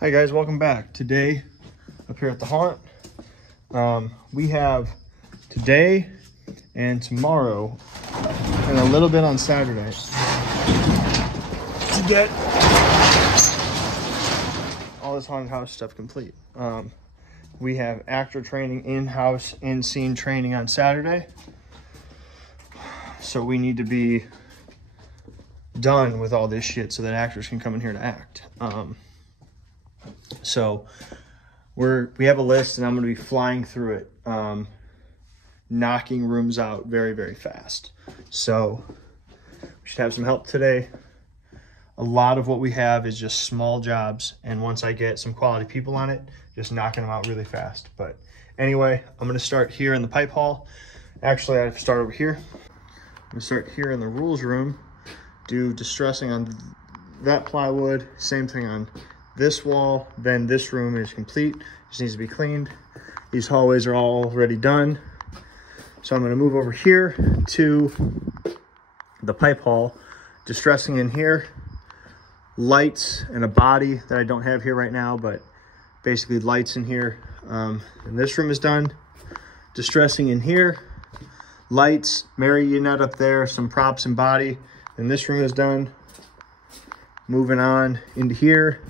Hi guys, welcome back. Today, up here at the haunt, we have today and tomorrow and a little bit on Saturday to get all this haunted house stuff complete. We have actor training in-house, in-scene training on Saturday. So we need to be done with all this shit so that actors can come in here to act. So we have a list and I'm going to be flying through it, knocking rooms out very, very fast. So we should have some help today. A lot of what we have is just small jobs. And once I get some quality people on it, just knocking them out really fast. But anyway, I'm going to start here in the pipe hall. Actually, I have to start over here. I'm going to start here in the rules room, do distressing on that plywood, same thing on this wall. Then this room is complete, just needs to be cleaned. These hallways are all already done. So I'm going to move over here to the pipe hall, distressing in here, lights and a body that I don't have here right now, but basically lights in here. And this room is done. Distressing in here, lights, marionette up there, some props and body. And this room is done. Moving on into here.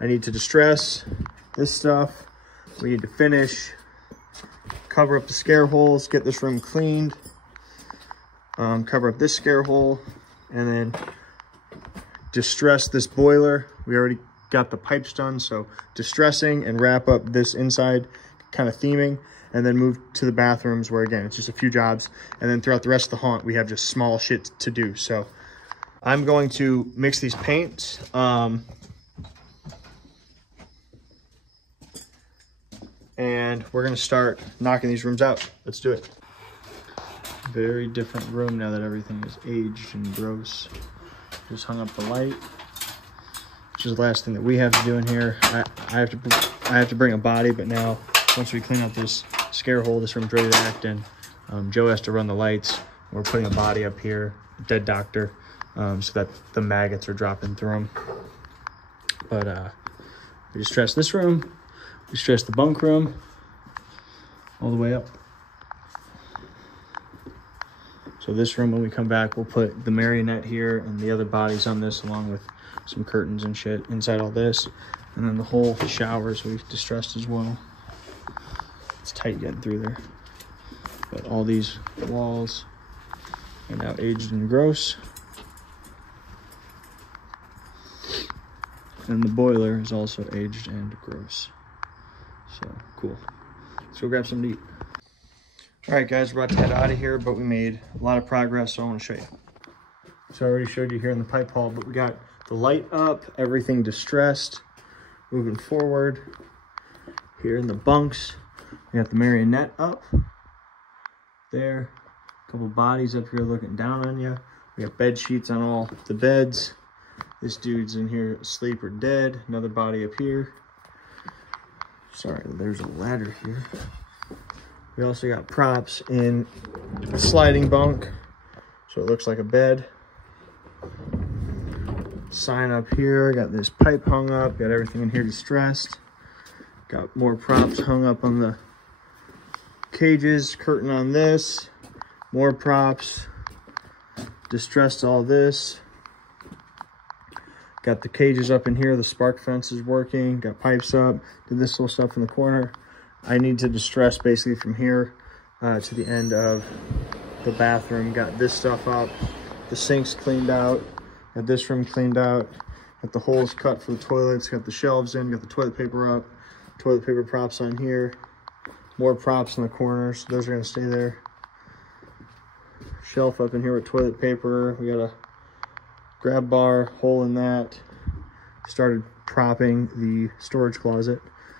I need to distress this stuff. We need to finish, cover up the scare holes, get this room cleaned, cover up this scare hole, and then distress this boiler. We already got the pipes done, so distressing and wrap up this inside kind of theming, and then move to the bathrooms where, again, it's just a few jobs. And then throughout the rest of the haunt, we have just small shit to do. So I'm going to mix these paints. And we're gonna start knocking these rooms out. Let's do it. Very different room now that everything is aged and gross. Just hung up the light, which is the last thing that we have to do in here. I have to bring a body, but now once we clean up this scare hole, this room's ready to act in. Joe has to run the lights. We're putting a body up here, dead doctor, so that the maggots are dropping through them. But we distress this room. We stress the bunk room all the way up. So this room, when we come back, we'll put the marionette here and the other bodies on this, along with some curtains and shit inside all this. And then the whole showers we've distressed as well. It's tight getting through there. But all these walls are now aged and gross. And the boiler is also aged and gross. So cool. Let's go grab some to eat. All right, guys, we're about to head out of here, but we made a lot of progress, so I want to show you. So I already showed you here in the pipe hall, but we got the light up, everything distressed, moving forward. Here in the bunks, we got the marionette up there. A couple bodies up here looking down on you. We got bed sheets on all the beds. This dude's in here asleep or dead. Another body up here. Sorry, there's a ladder here. We also got props in a sliding bunk, so it looks like a bed. Sign up here, got this pipe hung up, got everything in here distressed. Got more props hung up on the cages, curtain on this, more props, distressed all this. Got the cages up in here, the spark fence is working, got pipes up, did this little stuff in the corner. I need to distress basically from here to the end of the bathroom. Got this stuff up, the sinks cleaned out, got this room cleaned out, got the holes cut for the toilets, got the shelves in, got the toilet paper up, toilet paper props on here, more props in the corners, those are gonna stay there. Shelf up in here with toilet paper, we got a grab bar, hole in that. Started propping the storage closet.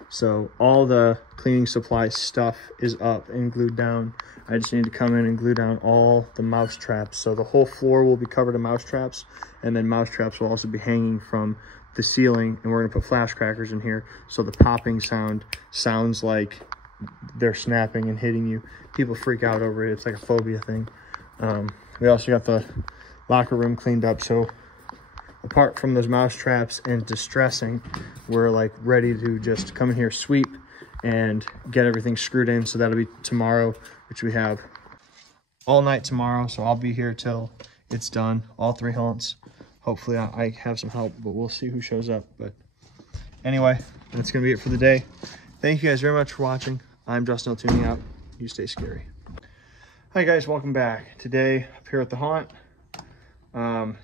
So all the cleaning supply stuff is up and glued down. I just need to come in and glue down all the mouse traps. So the whole floor will be covered in mouse traps, and then mouse traps will also be hanging from the ceiling, and we're gonna put flash crackers in here so the popping sound sounds like they're snapping and hitting you. People freak out over it. It's like a phobia thing. We also got the locker room cleaned up, so apart from those mouse traps and distressing, we're like ready to just come in here, sweep, and get everything screwed in. So that'll be tomorrow, which we have all night tomorrow. So I'll be here till it's done, all 3 haunts. Hopefully I have some help, but we'll see who shows up. But anyway, that's gonna be it for the day. Thank you guys very much for watching. I'm Justin tuning out. You stay scary. Hi guys, welcome back. Today up here at the haunt.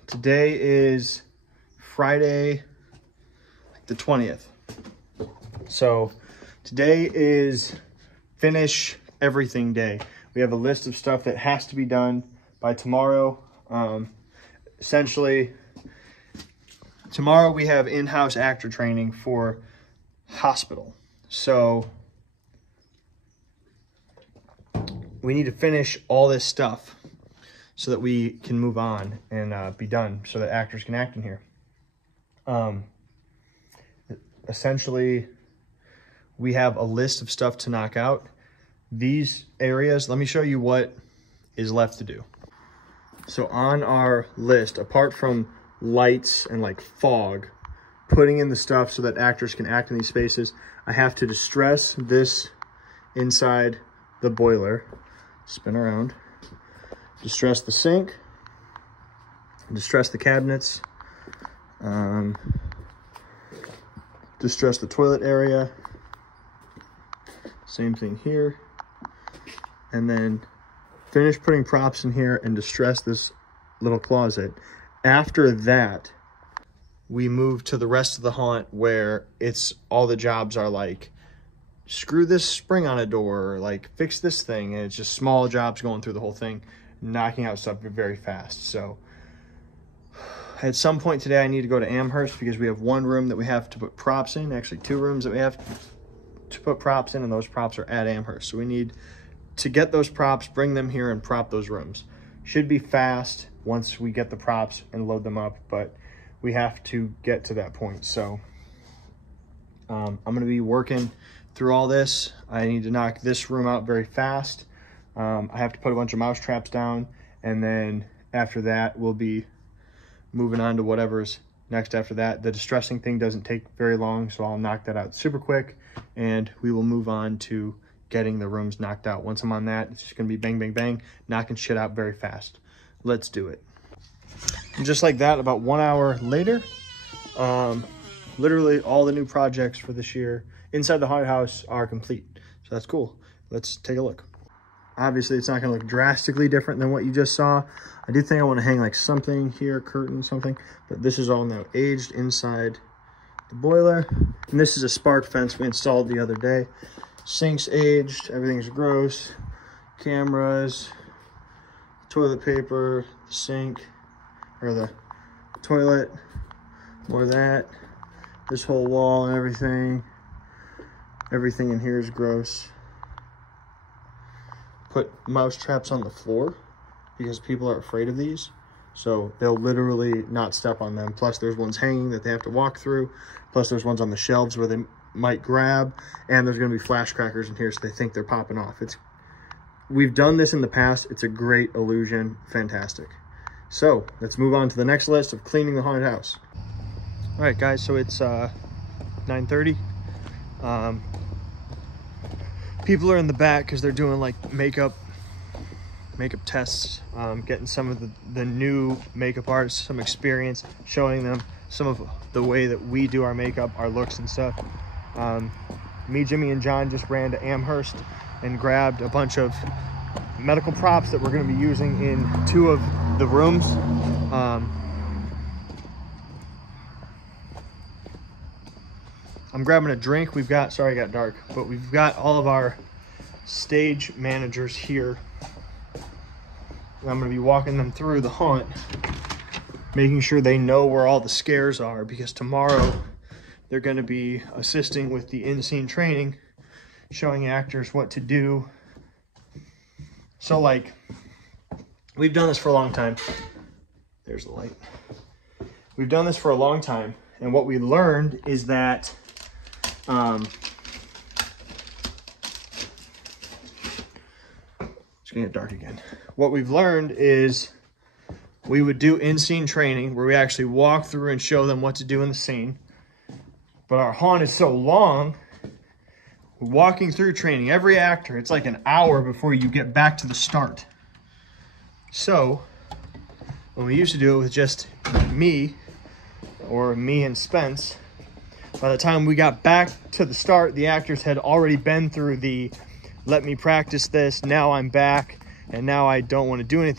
Today is Friday the 20th. So today is finish everything day. We have a list of stuff that has to be done by tomorrow. Essentially, tomorrow we have in-house actor training for hospital. So we need to finish all this stuff so that we can move on and be done so that actors can act in here. Essentially, we have a list of stuff to knock out. These areas, let me show you what is left to do. So on our list, apart from lights and like fog, putting in the stuff so that actors can act in these spaces, I have to distress this inside the boiler, spin around, distress the sink, distress the cabinets, distress the toilet area, same thing here, and then finish putting props in here and distress this little closet. After that, we move to the rest of the haunt where it's all the jobs are like, screw this spring on a door, or like fix this thing, and it's just small jobs going through the whole thing, knocking out stuff very fast. So at some point today I need to go to Amherst because we have 1 room that we have to put props in, actually 2 rooms that we have to put props in, and those props are at Amherst. So we need to get those props, bring them here, and prop those rooms. Should be fast once we get the props and load them up, but we have to get to that point. So I'm gonna be working through all this. I need to knock this room out very fast. I have to put a bunch of mouse traps down, and then after that we'll be moving on to whatever's next after that. The distressing thing doesn't take very long, so I'll knock that out super quick, and we will move on to getting the rooms knocked out. Once I'm on that, it's just gonna be bang, bang, bang, knocking shit out very fast. Let's do it. And just like that, about 1 hour later, literally all the new projects for this year inside the haunted house are complete. So that's cool. Let's take a look. Obviously, it's not gonna look drastically different than what you just saw. I do think I wanna hang like something here, curtain, something, but this is all now aged inside the boiler. And this is a spark fence we installed the other day. Sink's aged, everything's gross. Cameras, toilet paper, the sink, or the toilet, more of that. This whole wall and everything. Everything in here is gross. Put mouse traps on the floor because people are afraid of these. So they'll literally not step on them. Plus there's ones hanging that they have to walk through. Plus there's ones on the shelves where they might grab, and there's going to be flash crackers in here so they think they're popping off. We've done this in the past. It's a great illusion. Fantastic. So let's move on to the next list of cleaning the haunted house. All right guys, so it's 9:30. People are in the back because they're doing like makeup tests, getting some of the new makeup artists some experience, showing them some of the way that we do our makeup, our looks and stuff. Me, Jimmy, and John just ran to Amherst and grabbed a bunch of medical props that we're going to be using in 2 of the rooms. I'm grabbing a drink. We've got, sorry, it got dark, but we've got all of our stage managers here. And I'm going to be walking them through the haunt, making sure they know where all the scares are, because tomorrow they're going to be assisting with the in-scene training, showing actors what to do. So like, we've done this for a long time. There's the light. We've done this for a long time, and what we learned is that it's gonna get dark again. What we've learned is we would do in-scene training where we actually walk through and show them what to do in the scene. But our haunt is so long, walking through training, every actor, it's like an hour before you get back to the start. So when we used to do it with just me, or me and Spence, by the time we got back to the start, the actors had already been through the, let me practice this, now I'm back, and now I don't want to do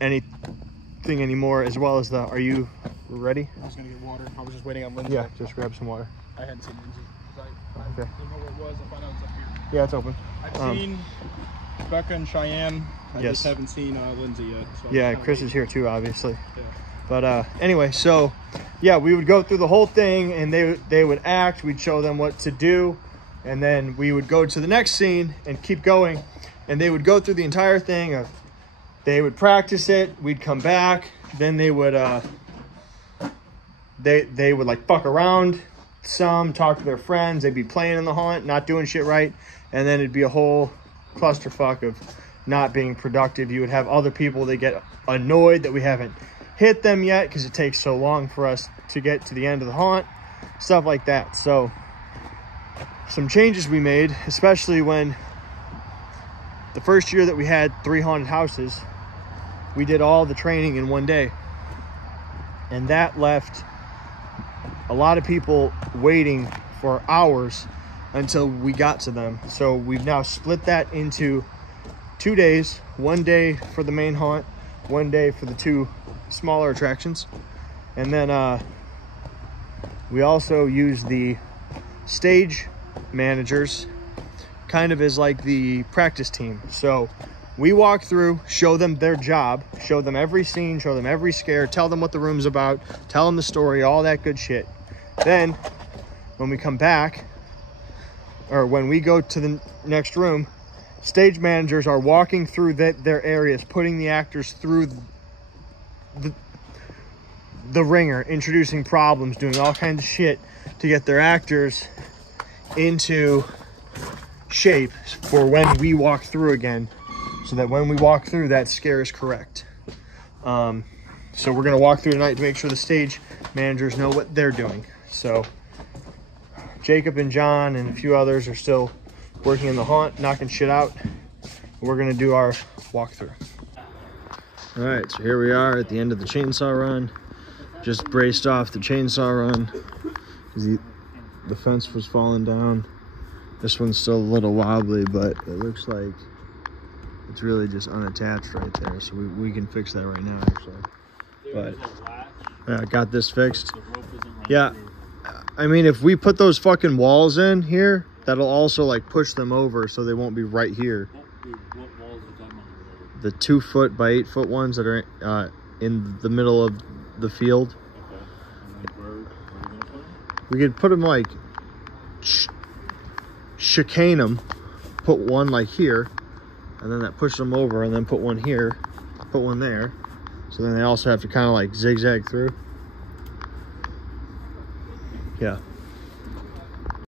anything anymore, as well as the, are you ready? I was going to get water. I was just waiting on Lindsay. Yeah, just grab some water. I hadn't seen Lindsay. I Okay. didn't know where it was. I found out it's up here. Yeah, it's open. I've seen Becca and Cheyenne. I Yes. just haven't seen Lindsay yet. So Yeah, Chris is here too, obviously. Yeah. But anyway, so yeah, we would go through the whole thing, and they would act. We'd show them what to do, and then we would go to the next scene and keep going. And they would go through the entire thing. They would practice it. We'd come back. Then they would they would like fuck around some, talk to their friends. They'd be playing in the haunt, not doing shit right, and then it'd be a whole clusterfuck of not being productive. You would have other people that get annoyed that we haven't hit them yet because it takes so long for us to get to the end of the haunt, stuff like that. So some changes we made, especially when the first year that we had 3 haunted houses, we did all the training in one day, and that left a lot of people waiting for hours until we got to them. So we've now split that into 2 days, 1 day for the main haunt, 1 day for the 2 smaller attractions. And then we also use the stage managers kind of as like the practice team. So we walk through, show them their job, show them every scene, show them every scare, tell them what the room's about, tell them the story, all that good shit. Then when we come back, or when we go to the next room, stage managers are walking through their areas, putting the actors through the ringer, introducing problems, doing all kinds of shit to get their actors into shape for when we walk through again, so that when we walk through, that scare is correct. So we're gonna walk through tonight to make sure the stage managers know what they're doing. So Jacob and John and a few others are still working in the haunt, knocking shit out. We're gonna do our walkthrough. All right, so here we are at the end of the chainsaw run. Just braced off the chainsaw run because the fence was falling down. This one's still a little wobbly, but it looks like it's really just unattached right there. So we can fix that right now, actually. But I got this fixed. Yeah, I mean, if we put those fucking walls in here, that'll also like push them over so they won't be right here. What walls are you talking about? The 2 foot by 8 foot ones that are in the middle of the field. Okay. And then where are you going to put them? We could put them like chicane them, put one like here, and then that pushes them over, and then put one here, put one there. So then they also have to kind of like zigzag through. Yeah.